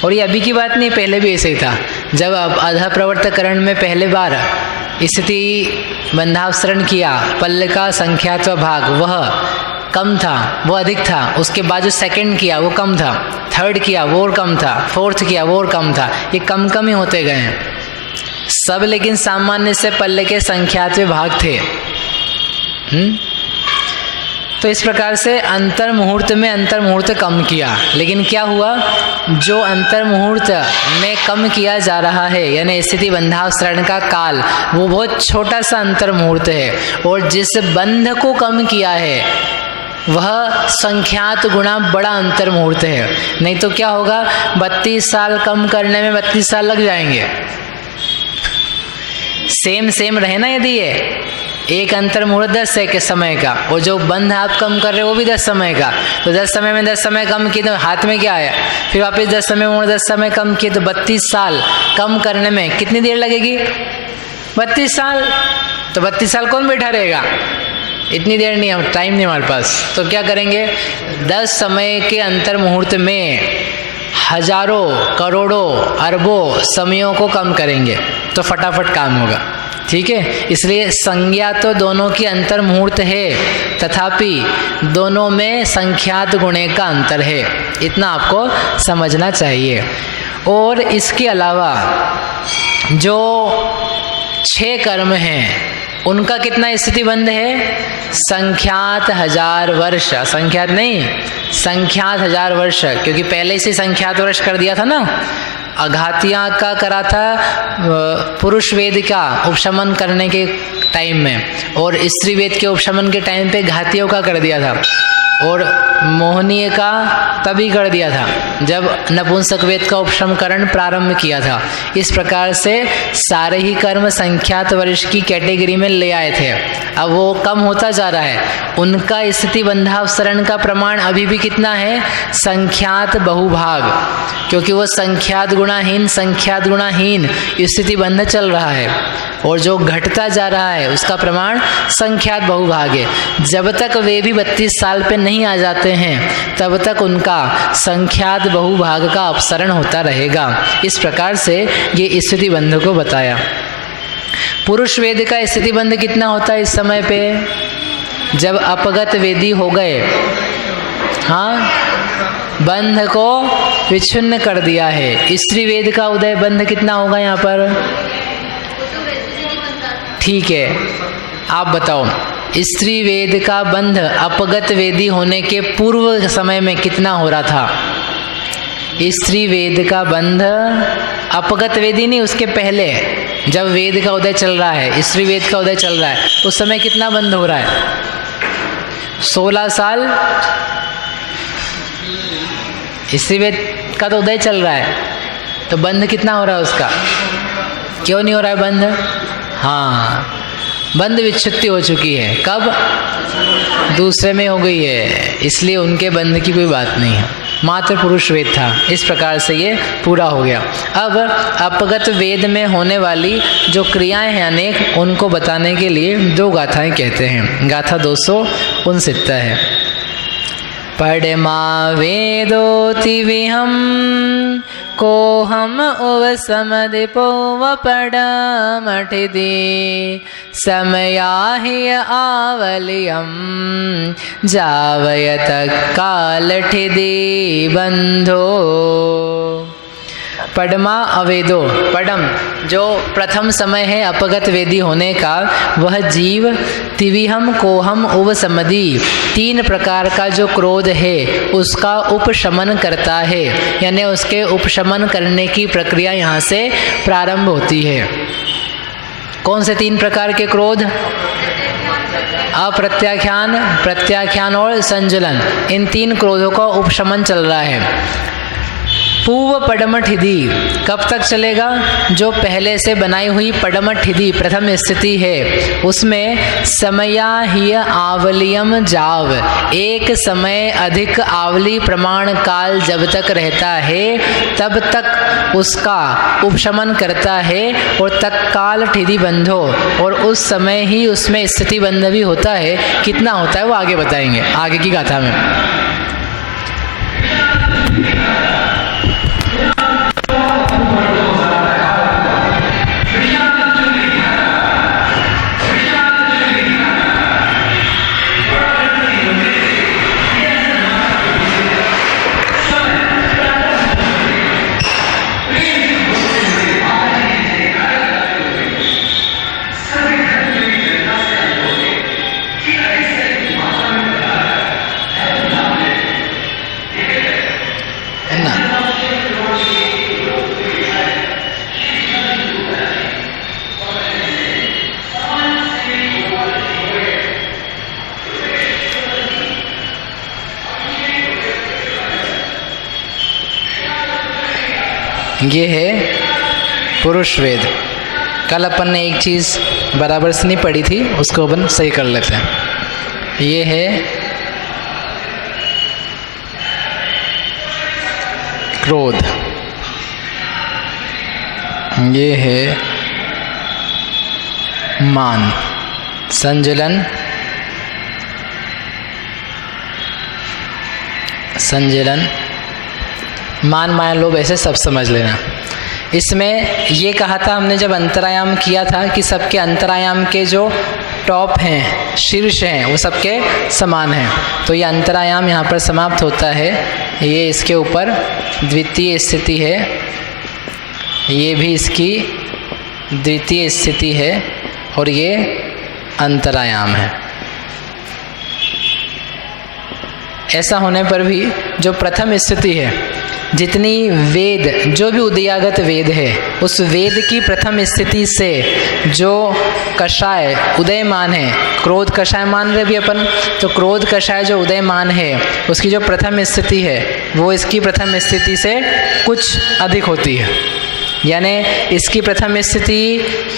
और ये अभी की बात नहीं, पहले भी ऐसे ही था। जब अब अध प्रवर्तकरण में पहले बार स्थिति बंधावसरण किया, पल्ल का संख्यात्व भाग वह कम था, वो अधिक था। उसके बाद जो सेकंड किया वो कम था, थर्ड किया वो और कम था, फोर्थ किया वो और कम था। ये कम कम ही होते गए हैं सब, लेकिन सामान्य से पल्ले के संख्यात्व भाग थे। तो इस प्रकार से अंतर मुहूर्त में अंतर मुहूर्त कम किया, लेकिन क्या हुआ, जो अंतर मुहूर्त में कम किया जा रहा है, यानी स्थिति बंधावसरण का काल, वो बहुत छोटा सा अंतर मुहूर्त है, और जिस बंध को कम किया है वह संख्यात गुणा बड़ा अंतर मुहूर्त है। नहीं तो क्या होगा, 32 साल कम करने में 32 साल लग जाएंगे। सेम रहे ना, यदि ये एक अंतर मुहूर्त 10 है के समय का, और जो बंध आप कम कर रहे हो वो भी 10 समय का, तो 10 समय में 10 समय कम किए तो हाथ में क्या आया, फिर वापस 10 समय में 10 समय कम किए, तो 32 साल कम करने में कितनी देर लगेगी, 32 साल। तो 32 साल कौन बैठा रहेगा, इतनी देर नहीं, हम टाइम नहीं हमारे पास। तो क्या करेंगे, 10 समय के अंतर मुहूर्त में हजारों करोड़ों अरबों समयों को कम करेंगे, तो फटाफट काम होगा। ठीक है, इसलिए संज्ञा तो दोनों की अंतर मुहूर्त है, तथापि दोनों में संख्यात गुणे का अंतर है, इतना आपको समझना चाहिए। और इसके अलावा जो 6 कर्म हैं उनका कितना स्थिति बंध है, संख्यात 1000 वर्ष, संख्यात नहीं, संख्यात 1000 वर्ष, क्योंकि पहले से संख्यात वर्ष कर दिया था ना। अघातिया का करा था पुरुष वेद का उपशमन करने के टाइम में, और स्त्री वेद के उपशमन के टाइम पे घातियों का कर दिया था, और मोहनीय का तभी कर दिया था जब नपुंसक वेद का उपशमकरण प्रारंभ किया था। इस प्रकार से सारे ही कर्म संख्यात वर्ष की कैटेगरी में ले आए थे। अब वो कम होता जा रहा है, उनका स्थिति बंधावसरण का प्रमाण अभी भी कितना है, संख्यात बहुभाग, क्योंकि वो संख्यात गुणाहीन स्थिति बंध चल रहा है, और जो घटता जा रहा है उसका प्रमाण संख्यात बहुभाग है। जब तक वे भी 32 साल पे नहीं आ जाते हैं तब तक उनका संख्यात बहुभाग का अपसरण होता रहेगा। इस प्रकार से ये स्थिति बंध को बताया। पुरुष वेद का स्थिति बंध कितना होता है इस समय पे, जब अपगत वेदी हो गए, हाँ, बंध को विच्छिन्न कर दिया है। स्त्री वेद का उदय बंध कितना होगा यहाँ पर, ठीक है, आप बताओ। स्त्री वेद का बंध अपगत वेदी होने के पूर्व समय में कितना हो रहा था, स्त्री वेद का बंध अपगत वेदी नहीं, उसके पहले जब वेद का उदय चल रहा है, स्त्री वेद का उदय चल रहा है, उस समय कितना बंध हो रहा है, 16 साल। स्त्री वेद का तो उदय चल रहा है, तो बंध कितना हो रहा है उसका, क्यों नहीं हो रहा है बंध, हाँ, बंध विच्छुत्ति हो चुकी है। कब? दूसरे में हो गई है, इसलिए उनके बंध की कोई बात नहीं है। मात्र पुरुष वेद था, इस प्रकार से ये पूरा हो गया। अब अपगत वेद में होने वाली जो क्रियाएं हैं अनेक, उनको बताने के लिए 2 गाथाएं कहते हैं। गाथा 269 है। पढ़मा वेदोति विहम को हम उव समदिपो व पढ़मठिदि समयाहि आवलियम जावयत कालठिदि बंधो। पडमा अवेदो, पडम जो प्रथम समय है अपगत वेदी होने का, वह जीव तिविहम कोहम उव समदि 3 प्रकार का जो क्रोध है उसका उपशमन करता है, यानी उसके उपशमन करने की प्रक्रिया यहाँ से प्रारंभ होती है। कौन से 3 प्रकार के क्रोध? अप्रत्याख्यान, प्रत्याख्यान और संजलन, इन 3 क्रोधों का उपशमन चल रहा है। पूर्व पडमठिधि कब तक चलेगा? जो पहले से बनाई हुई पडमठिधि प्रथम स्थिति है, उसमें समया ही आवलियम जाव, एक समय अधिक आवली प्रमाण काल जब तक रहता है तब तक उसका उपशमन करता है, और तत्काल ठिधि बंधो, और उस समय ही उसमें स्थिति बंध भी होता है। कितना होता है वो आगे बताएंगे, आगे की गाथा में। ये है पुरुष वेद। कल अपन ने एक चीज़ बराबर से नहीं पढ़ी थी, उसको अपन सही कर लेते हैं। ये है क्रोध, ये है मान, संजलन, संजलन, मान माया लोभ, ऐसे सब समझ लेना। इसमें ये कहा था हमने जब अंतरायाम किया था कि सबके अंतरायाम के जो टॉप हैं, शीर्ष हैं, वो सबके समान हैं। तो ये अंतरायाम यहाँ पर समाप्त होता है। ये इसके ऊपर द्वितीय स्थिति है, ये भी इसकी द्वितीय स्थिति है, और ये अंतरायाम है। ऐसा होने पर भी जो प्रथम स्थिति है, जितनी वेद, जो भी उदयागत वेद है, उस वेद की प्रथम स्थिति से जो कषाय उदयमान है, क्रोध कषाय मान रहे भी अपन, तो क्रोध कषाय जो उदयमान है उसकी जो प्रथम स्थिति है वो इसकी प्रथम स्थिति से कुछ अधिक होती है। यानी इसकी प्रथम स्थिति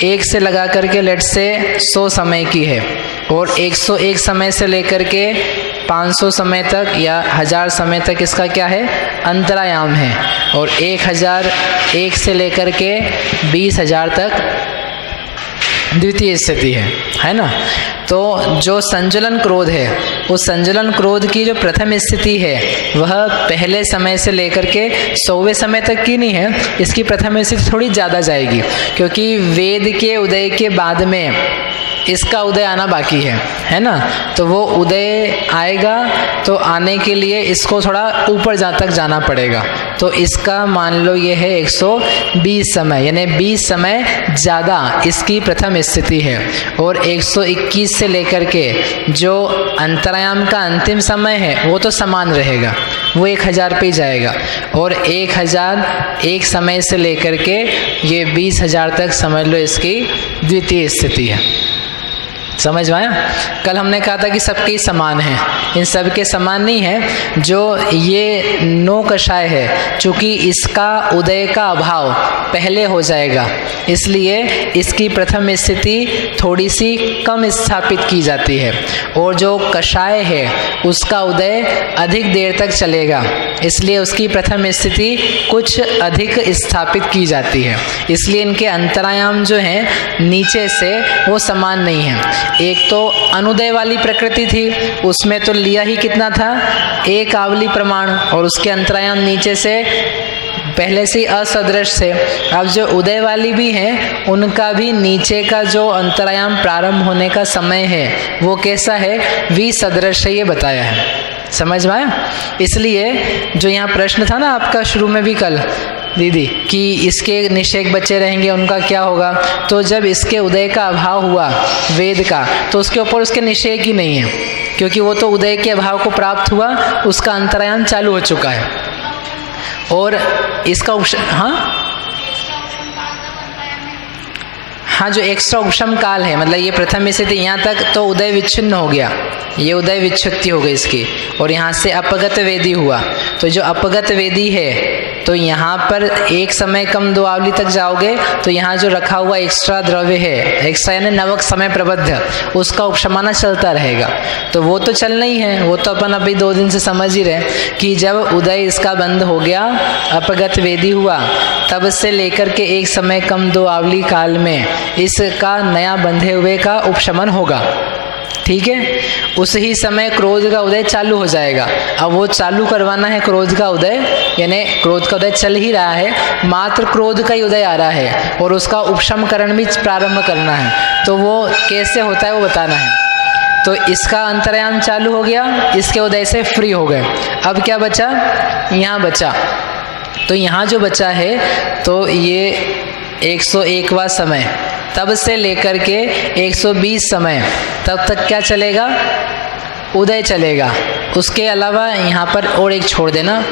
1 से लगा करके लेट से 100 समय की है, और 101 समय से लेकर के 500 समय तक या 1000 समय तक इसका क्या है? अंतरायाम है, और 1001 से लेकर के 20,000 तक द्वितीय स्थिति है ना। तो जो संजलन क्रोध है, उस संजलन क्रोध की जो प्रथम स्थिति है वह पहले समय से लेकर के 100वें समय तक की नहीं है, इसकी प्रथम स्थिति थोड़ी ज़्यादा जाएगी, क्योंकि वेद के उदय के बाद में इसका उदय आना बाकी है ना। तो वो उदय आएगा, तो आने के लिए इसको थोड़ा ऊपर तक जाना पड़ेगा। तो इसका मान लो ये है 120 समय, यानी 20 समय ज़्यादा इसकी प्रथम स्थिति है, और 121 से लेकर के जो अंतरायाम का अंतिम समय है वो तो समान रहेगा, वो 1000 पे जाएगा, और 1001 समय से लेकर के ये 20,000 तक समझ लो इसकी द्वितीय स्थिति है। समझ में आया? कल हमने कहा था कि सबके समान हैं, इन सब के समान नहीं है। जो ये 9 कषाय है, चूँकि इसका उदय का अभाव पहले हो जाएगा, इसलिए इसकी प्रथम स्थिति थोड़ी सी कम स्थापित की जाती है, और जो कषाय है उसका उदय अधिक देर तक चलेगा, इसलिए उसकी प्रथम स्थिति कुछ अधिक स्थापित की जाती है। इसलिए इनके अंतरायाम जो हैं नीचे से वो समान नहीं है। एक तो अनुदय वाली प्रकृति थी, उसमें तो लिया ही कितना था, 1 आवली प्रमाण, और उसके अंतरायाम नीचे से पहले से असदृश थे। अब जो उदय वाली भी हैं उनका भी नीचे का जो अंतरायाम प्रारंभ होने का समय है वो कैसा है, विसदृश है, ये बताया है। समझ में आया? इसलिए जो यहाँ प्रश्न था ना आपका शुरू में भी कल दीदी कि इसके निषेक बचे रहेंगे, उनका क्या होगा, तो जब इसके उदय का अभाव हुआ वेद का, तो उसके ऊपर उसके निषेक ही नहीं है, क्योंकि वो तो उदय के अभाव को प्राप्त हुआ, उसका अंतरायण चालू हो चुका है। और इसका हाँ जो एक्स्ट्रा उपशम काल है, मतलब ये प्रथम स्थिति यहाँ तक तो उदय विच्छिन्न हो गया, ये उदय विच्छुत्ति हो गई इसकी, और यहाँ से अपगत वेदी हुआ। तो जो अपगत वेदी है तो यहाँ पर एक समय कम 2 आवली तक जाओगे तो यहाँ जो रखा हुआ एक्स्ट्रा द्रव्य है, एक्स्ट्रा यानी नवक समय प्रबद्ध, उसका उपशमाना चलता रहेगा। तो वो तो चलना ही है, वो तो अपन अभी 2 दिन से समझ ही रहे कि जब उदय इसका बंद हो गया, अपगत वेदी हुआ, तब से लेकर के एक समय कम 2 आवली काल में इसका नया बंधे हुए का उपशमन होगा। ठीक है, उस ही समय क्रोध का उदय चालू हो जाएगा। अब वो चालू करवाना है क्रोध का उदय, यानी क्रोध का उदय चल ही रहा है, मात्र क्रोध का ही उदय आ रहा है, और उसका उपशमकरण भी प्रारंभ करना है। तो वो कैसे होता है वो बताना है। तो इसका अंतरायाम चालू हो गया, इसके उदय से फ्री हो गए। अब क्या बचा, यहाँ बचा, तो यहाँ जो बचा है तो ये 101वां समय, तब से लेकर के 120 समय तब तक क्या चलेगा, उदय चलेगा। उसके अलावा यहाँ पर और एक छोड़ देना,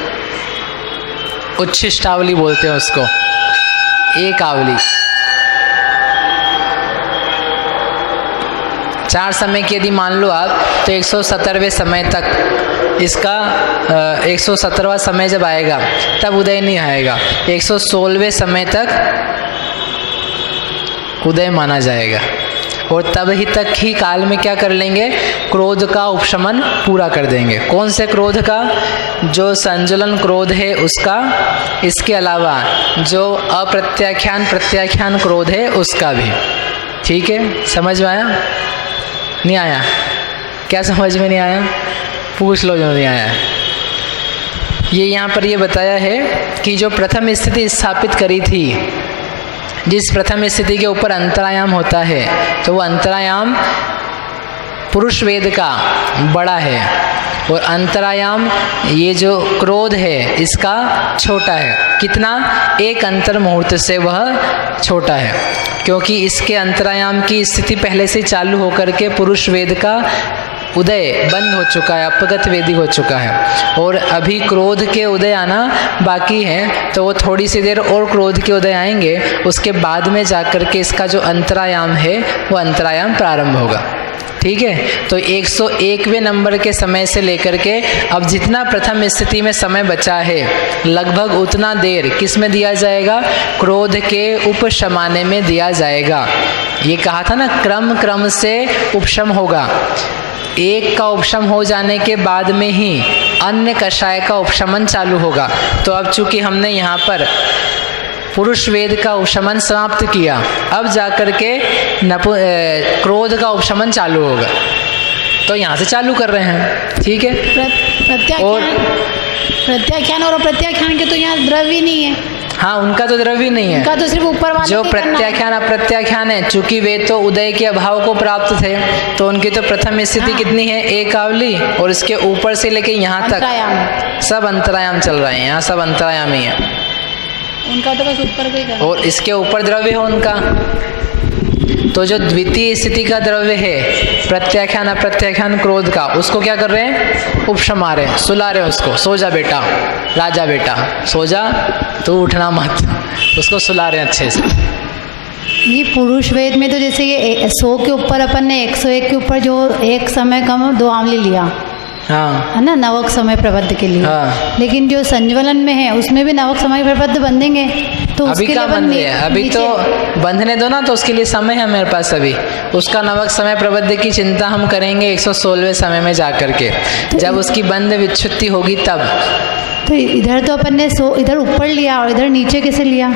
उच्छिष्टावली बोलते हैं उसको, 1 आवली। 4 समय की यदि मान लो आप, तो 117वें समय तक इसका 117वां समय जब आएगा तब उदय नहीं आएगा, 116वें समय तक उदय माना जाएगा, और तब ही तक ही काल में क्या कर लेंगे, क्रोध का उपशमन पूरा कर देंगे। कौन से क्रोध का, जो संजुलन क्रोध है उसका, इसके अलावा जो अप्रत्याख्यान प्रत्याख्यान क्रोध है उसका भी। ठीक है, समझ में आया? नहीं आया? क्या समझ में नहीं आया? पूछ लो जो नहीं आया। ये यहाँ पर ये बताया है कि जो प्रथम स्थिति स्थापित करी थी, जिस प्रथम स्थिति के ऊपर अंतरायाम होता है, तो वो अंतरायाम पुरुष वेद का बड़ा है, और अंतरायाम ये जो क्रोध है इसका छोटा है। कितना, 1 अंतर मुहूर्त से वह छोटा है, क्योंकि इसके अंतरायाम की स्थिति पहले से चालू होकर के पुरुष वेद का उदय बंद हो चुका है, अपगत वेदी हो चुका है, और अभी क्रोध के उदय आना बाकी है। तो वो थोड़ी सी देर और क्रोध के उदय आएंगे, उसके बाद में जाकर के इसका जो अंतरायाम है वो अंतरायाम प्रारंभ होगा। ठीक है, तो 101वें नंबर के समय से लेकर के अब जितना प्रथम स्थिति में समय बचा है, लगभग उतना देर किस में दिया जाएगा, क्रोध के उपशमाने में दिया जाएगा। ये कहा था ना, क्रम क्रम से उपशम होगा। एक का उपशम हो जाने के बाद में ही अन्य कषाय का उपशमन चालू होगा। तो अब चूंकि हमने यहाँ पर पुरुष वेद का उपशमन समाप्त किया, अब जाकर के क्रोध का उपशमन चालू होगा, तो यहाँ से चालू कर रहे हैं। ठीक है, प्रत्याख्यान और अप्रत्याख्यान के तो यहाँ द्रव्य नहीं है। हाँ, उनका तो द्रव्य नहीं है, उनका तो सिर्फ ऊपर वाले जो प्रत्याख्यान अप्रत्याख्यान है, चूंकि वे तो उदय के अभाव को प्राप्त थे, तो उनकी तो प्रथम स्थिति कितनी है, 1 आवली, और इसके ऊपर से लेके यहाँ तक सब अंतरायाम चल रहे हैं, यहाँ सब अंतरायाम ही है। उनका तो बस ऊपर का ही करना, और इसके ऊपर द्रव्य है उनका। तो जो द्वितीय स्थिति का द्रव्य है प्रत्याख्यान अप्रत्याख्यान क्रोध का, उसको क्या कर रहे हैं, उपशमा रहे हैं, सुला रहे हैं उसको, सो जा बेटा, राजा बेटा सो जा, तू उठना मत, उसको सुला रहे हैं अच्छे से। ये पुरुष वेद में तो जैसे ये 100 के ऊपर अपन ने 101 के ऊपर जो एक समय कम 2 आंवली लिया हाँ है ना, नवक समय प्रबद्ध के लिए। हाँ। लेकिन जो संज्वलन में है उसमें भी नवक समय प्रबद्ध बंधेंगे तो अभी उसके क्या लिए अपन बंध रहे हैं? अभी तो बंधने दो ना, तो उसके लिए समय है मेरे पास अभी। उसका नवक समय प्रबद्ध की चिंता हम करेंगे 116वें समय में जा करके, जब उसकी बंध विच्छुत्ति होगी तब। तो इधर तो अपन ने इधर ऊपर लिया और इधर नीचे कैसे लिया?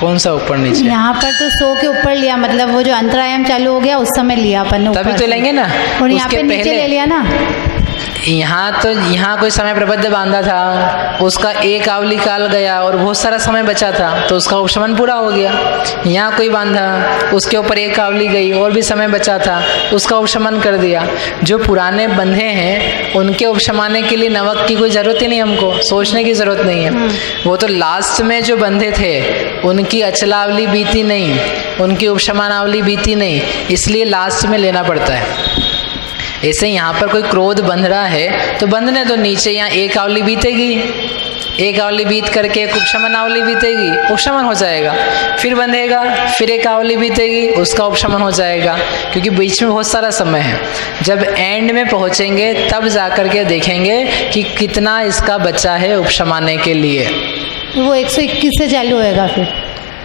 कौन सा ऊपर नीचे? यहाँ पर तो 100 के ऊपर लिया, मतलब वो जो अंतरायाम चालू हो गया उस समय लिया अपन ने तभी ऊपर तो से। लेंगे ना। और यहाँ उसके पे नीचे पहले ले लिया ना। यहाँ कोई समय प्रबद्ध बांधा था, उसका एक आवली काल गया और बहुत सारा समय बचा था तो उसका उपशमन पूरा हो गया। यहाँ कोई बांधा, उसके ऊपर एक आवली गई और भी समय बचा था, उसका उपशमन कर दिया। जो पुराने बंधे हैं उनके उपशमाने के लिए नवक की कोई ज़रूरत ही नहीं, हमको सोचने की ज़रूरत नहीं है। वो तो लास्ट में जो बंधे थे उनकी अचलावली बीती नहीं, उनकी उपशमानावली बीती नहीं, इसलिए लास्ट में लेना पड़ता है। ऐसे यहाँ पर कोई क्रोध बंध रहा है तो बंधने तो नीचे यहाँ एक आवली बीतेगी, एक आवली बीत करके एक उपशमन आवली बीतेगी, उपशमन हो जाएगा। फिर बंधेगा, फिर एक आवली बीतेगी, उसका उपशमन हो जाएगा, क्योंकि बीच में बहुत सारा समय है। जब एंड में पहुँचेंगे तब जा कर के देखेंगे कि कितना इसका बचा है उपशमाने के लिए। वो 121 से चालू होएगा, फिर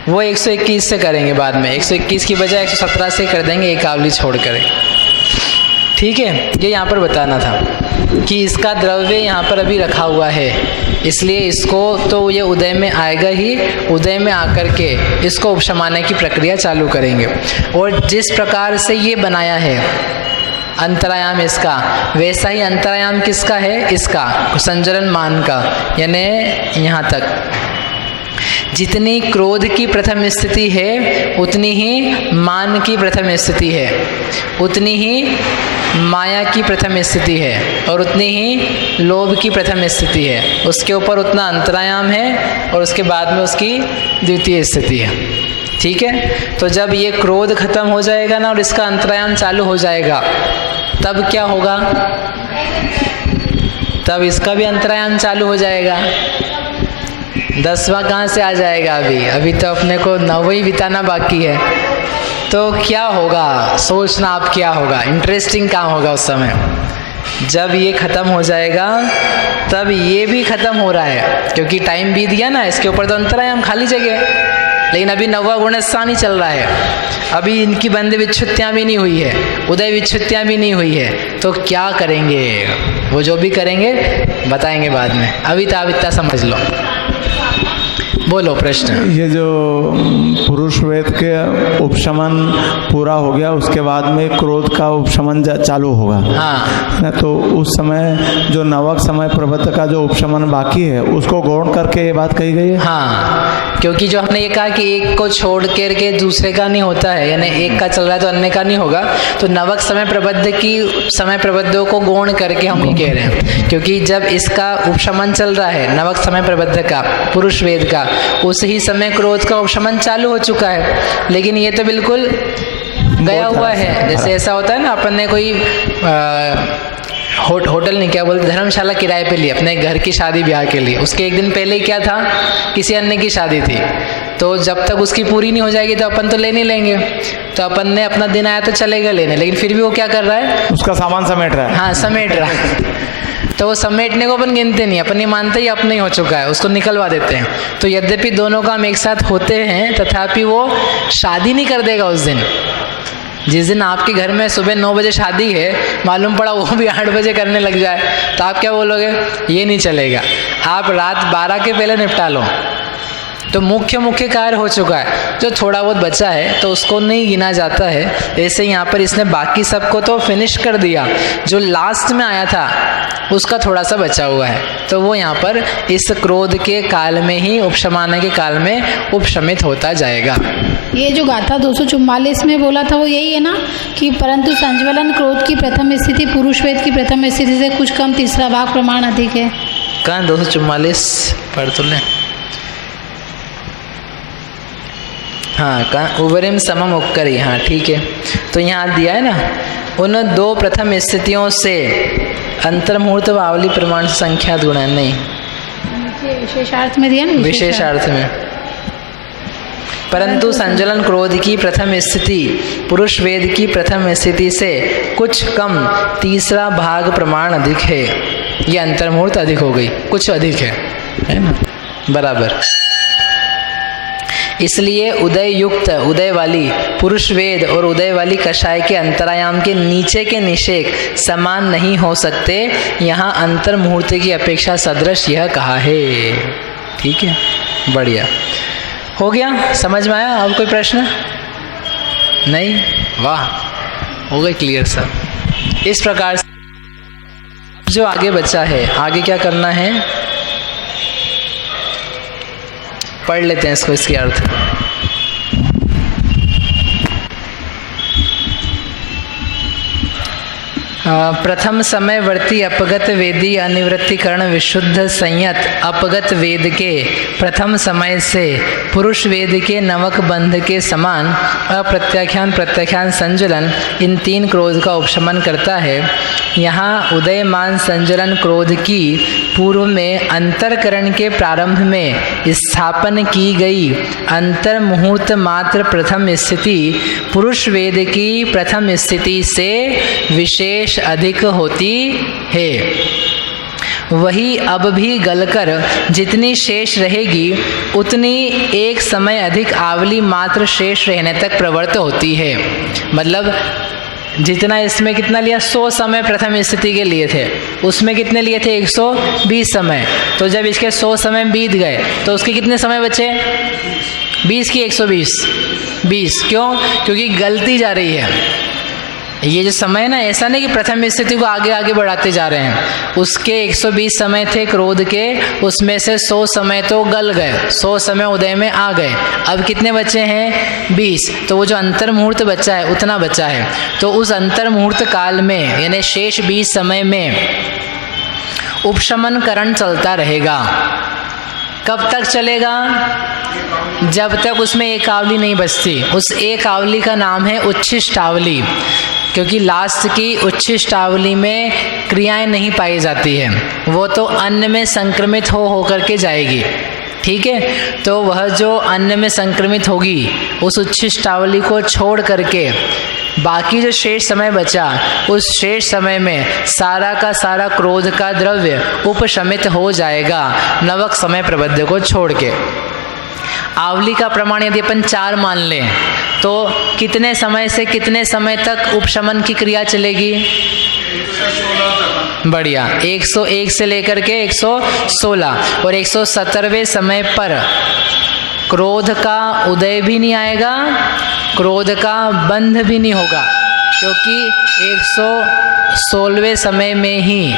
वो 121 से करेंगे बाद में। 121 की बजाय 117 से कर देंगे, एक आवली छोड़ कर। ठीक है, ये यहाँ पर बताना था कि इसका द्रव्य यहाँ पर अभी रखा हुआ है, इसलिए इसको तो ये उदय में आएगा ही, उदय में आकर के इसको उपशमाने की प्रक्रिया चालू करेंगे। और जिस प्रकार से ये बनाया है अंतरायाम इसका, वैसा ही अंतरायाम किसका है? इसका संजलन मान का, यानी यहाँ तक जितनी क्रोध की प्रथम स्थिति है उतनी ही मान की प्रथम स्थिति है, उतनी ही माया की प्रथम स्थिति है, और उतनी ही लोभ की प्रथम स्थिति है। उसके ऊपर उतना अंतरायाम है और उसके बाद में उसकी द्वितीय स्थिति है। ठीक है, तो जब ये क्रोध खत्म हो जाएगा ना और इसका अंतरायाम चालू हो जाएगा, तब क्या होगा? तब इसका भी अंतरायाम चालू हो जाएगा। 10वां कहाँ से आ जाएगा? अभी तो अपने को 9वां बिताना बाकी है। तो क्या होगा, सोचना आप क्या होगा, इंटरेस्टिंग काम होगा उस समय। जब ये ख़त्म हो जाएगा तब ये भी ख़त्म हो रहा है, क्योंकि टाइम बीत गया ना, इसके ऊपर तो अंतरायाम खाली जगह। लेकिन अभी 9वां गुणस्थान ही चल रहा है, अभी इनकी बंध विच्छुत्तियाँ भी नहीं हुई है, उदय विच्छुत्तियाँ भी नहीं हुई है। तो क्या करेंगे? वो जो भी करेंगे बताएंगे बाद में, अभी तो आप इतना समझ लो। बोलो प्रश्न। ये जो पुरुष वेद के उपशमन पूरा हो गया, उसके बाद में क्रोध का उपशमन चालू होगा। हाँ, तो उस समय जो नवक समय प्रबद्ध का जो उपशमन बाकी है उसको गौण करके ये बात कही गई है। हाँ, क्योंकि जो हमने ये कहा कि एक को छोड़ के दूसरे का नहीं होता है, यानी एक का चल रहा है तो अन्य का नहीं होगा, तो नवक समय प्रबद्ध की समय प्रबद्धों को गौण करके हम ये कह रहे हैं। क्योंकि जब इसका उपशमन चल रहा है नवक समय प्रबद्ध का, पुरुष वेद का, उस ही समय क्रोध का उपशमन चालू हो चुका है। लेकिन ये तो बिल्कुल गया हुआ है। जैसे ऐसा होता है ना, अपन ने कोई होटल नहीं, क्या बोलते, धर्मशाला किराए पे ली अपने घर की शादी ब्याह के लिए। उसके एक दिन पहले क्या था, किसी अन्य की शादी थी, तो जब तक उसकी पूरी नहीं हो जाएगी तो अपन तो ले नहीं लेंगे। तो अपन ने अपना दिन आया तो चलेगा लेने, लेकिन फिर भी वो क्या कर रहा है, उसका सामान समेट रहा है। हाँ, समेट रहा है। तो वो समेटने को अपन गिनते नहीं, अपन ये मानते ही अपना ही हो चुका है, उसको निकलवा देते हैं। तो यद्यपि दोनों काम एक साथ होते हैं, तथापि वो शादी नहीं कर देगा उस दिन। जिस दिन आपके घर में सुबह 9 बजे शादी है, मालूम पड़ा वो भी 8 बजे करने लग जाए, तो आप क्या बोलोगे? ये नहीं चलेगा, आप रात 12 के पहले निपटा लो। तो मुख्य कार्य हो चुका है, जो थोड़ा बहुत बचा है तो उसको नहीं गिना जाता है। ऐसे यहाँ पर इसने बाकी सबको तो फिनिश कर दिया, जो लास्ट में आया था उसका थोड़ा सा बचा हुआ है, तो वो यहाँ पर इस क्रोध के काल में ही, उपशमाने के काल में उपशमित होता जाएगा। ये जो गाथा 244 में बोला था वो यही है ना, कि परंतु संज्वलन क्रोध की प्रथम स्थिति पुरुष वेद की प्रथम स्थिति से कुछ कम, तीसरा भाग प्रमाण अधिक है। कहाँ 244 पढ़ तो लें। हाँ, कहाँ उबरिम समम उपकरी। हाँ ठीक है, तो यहाँ दिया है ना, उन 2 प्रथम स्थितियों से अंतर्मुहूर्त व आवली प्रमाण से संख्यात गुण नहीं, विशेषार्थ में दिया ना, विशेषार्थ में परंतु संज्वलन क्रोध की प्रथम स्थिति पुरुष वेद की प्रथम स्थिति से कुछ कम तीसरा भाग प्रमाण अधिक है। ये अंतर्मुहूर्त अधिक हो गई, कुछ अधिक है ना, बराबर। इसलिए उदय युक्त उदय वाली पुरुष वेद और उदय वाली कषाय के अंतरायाम के नीचे के निषेक समान नहीं हो सकते। यहाँ अंतर मुहूर्त की अपेक्षा सदृश यह कहा है। ठीक है, बढ़िया हो गया, समझ में आया? और कोई प्रश्न नहीं? वाह, हो गए क्लियर सब। इस प्रकार से जो आगे बचा है, आगे क्या करना है पढ़ लेते हैं इसको, इसके अर्थ। प्रथम समयवर्ती अपगत वेदी अनिवृत्तिकरण विशुद्ध संयत अपगत वेद के प्रथम समय से पुरुष वेद के नवक बंध के समान अप्रत्याख्यान प्रत्याख्यान संज्वलन इन तीन क्रोध का उपशमन करता है। यहाँ उदयमान संज्वलन क्रोध की पूर्व में अंतरकरण के प्रारंभ में स्थापन की गई अंतर मुहूर्त मात्र प्रथम स्थिति पुरुष वेद की प्रथम स्थिति से विशेष अधिक होती है। वही अब भी गलकर जितनी शेष रहेगी उतनी एक समय अधिक आवली मात्र शेष रहने तक प्रवृत्त होती है। मतलब जितना इसमें कितना लिया, 100 समय प्रथम स्थिति के लिए थे, उसमें कितने लिए थे, 120 समय। तो जब इसके 100 समय बीत गए तो उसके कितने समय बचे, 20 की 120, 20। क्यों? क्योंकि गलती जा रही है। ये जो समय है ना, ऐसा नहीं कि प्रथम स्थिति को आगे आगे बढ़ाते जा रहे हैं। उसके 120 समय थे क्रोध के, उसमें से 100 समय तो गल गए, 100 समय उदय में आ गए। अब कितने बचे हैं, 20। तो वो जो अंतर मुहूर्त बचा है उतना बचा है। तो उस अंतर मुहूर्त काल में यानी शेष 20 समय में उपशमन करण चलता रहेगा। कब तक चलेगा? जब तक उसमें एक आवली नहीं बचती। उस एक आवली का नाम है उच्छिष्टावली, क्योंकि लास्ट की उच्छिष्टावली में क्रियाएं नहीं पाई जाती है, वो तो अन्न में संक्रमित हो करके जाएगी। ठीक है, तो वह जो अन्न में संक्रमित होगी उस उच्छिष्टावली को छोड़ करके बाकी जो शेष समय बचा, उस शेष समय में सारा का सारा क्रोध का द्रव्य उपशमित हो जाएगा नवक समय प्रबद्ध को छोड़ के। आवली का प्रमाण यदि अपन 4 मान लें तो कितने समय से कितने समय तक उपशमन की क्रिया चलेगी? बढ़िया, 101 से लेकर के 116 और 117वें समय पर क्रोध का उदय भी नहीं आएगा, क्रोध का बंध भी नहीं होगा, क्योंकि 116वें समय में ही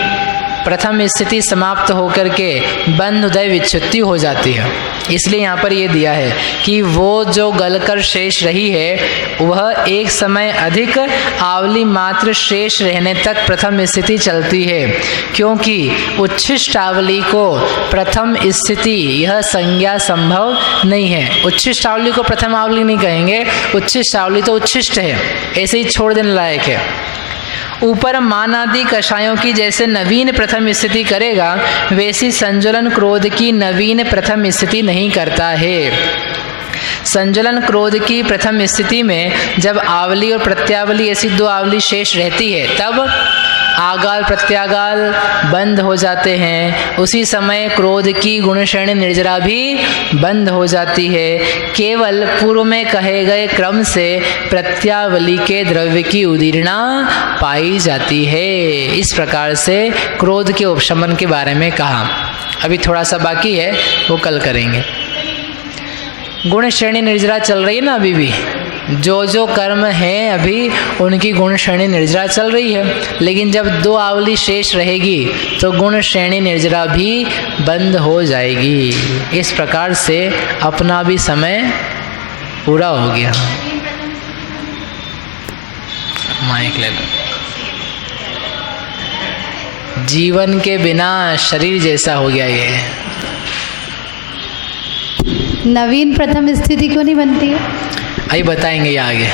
प्रथम स्थिति समाप्त होकर के बंध उदय विच्छुत्ति हो जाती है। इसलिए यहाँ पर ये दिया है कि वो जो गलकर शेष रही है वह एक समय अधिक आवली मात्र शेष रहने तक प्रथम स्थिति चलती है, क्योंकि उच्छिष्ट आवली को प्रथम स्थिति यह संज्ञा संभव नहीं है। उच्छिष्ट आवली को प्रथम आवली नहीं कहेंगे, उच्छिष्ट आवली तो उच्छिष्ट है, ऐसे ही छोड़ देने लायक है। ऊपर मान आदि कषायों की जैसे नवीन प्रथम स्थिति करेगा, वैसी संज्वलन क्रोध की नवीन प्रथम स्थिति नहीं करता है। संज्वलन क्रोध की प्रथम स्थिति में जब आवली और प्रत्यावली ऐसी 2 आवली शेष रहती है, तब आगाल प्रत्यागाल बंद हो जाते हैं। उसी समय क्रोध की गुण श्रेणी निर्जरा भी बंद हो जाती है। केवल पूर्व में कहे गए क्रम से प्रत्यावली के द्रव्य की उदीर्णा पाई जाती है। इस प्रकार से क्रोध के उपशमन के बारे में कहा। अभी थोड़ा सा बाकी है, वो कल करेंगे। गुण श्रेणी निर्जरा चल रही है ना, अभी भी जो जो कर्म हैं अभी उनकी गुण श्रेणी निर्जरा चल रही है, लेकिन जब 2 आवली शेष रहेगी तो गुण श्रेणी निर्जरा भी बंद हो जाएगी। इस प्रकार से अपना भी समय पूरा हो गया। माइक ले लो। जीवन के बिना शरीर जैसा हो गया ये। नवीन प्रथम स्थिति क्यों नहीं बनती है? अभी बताएंगे ये आगे।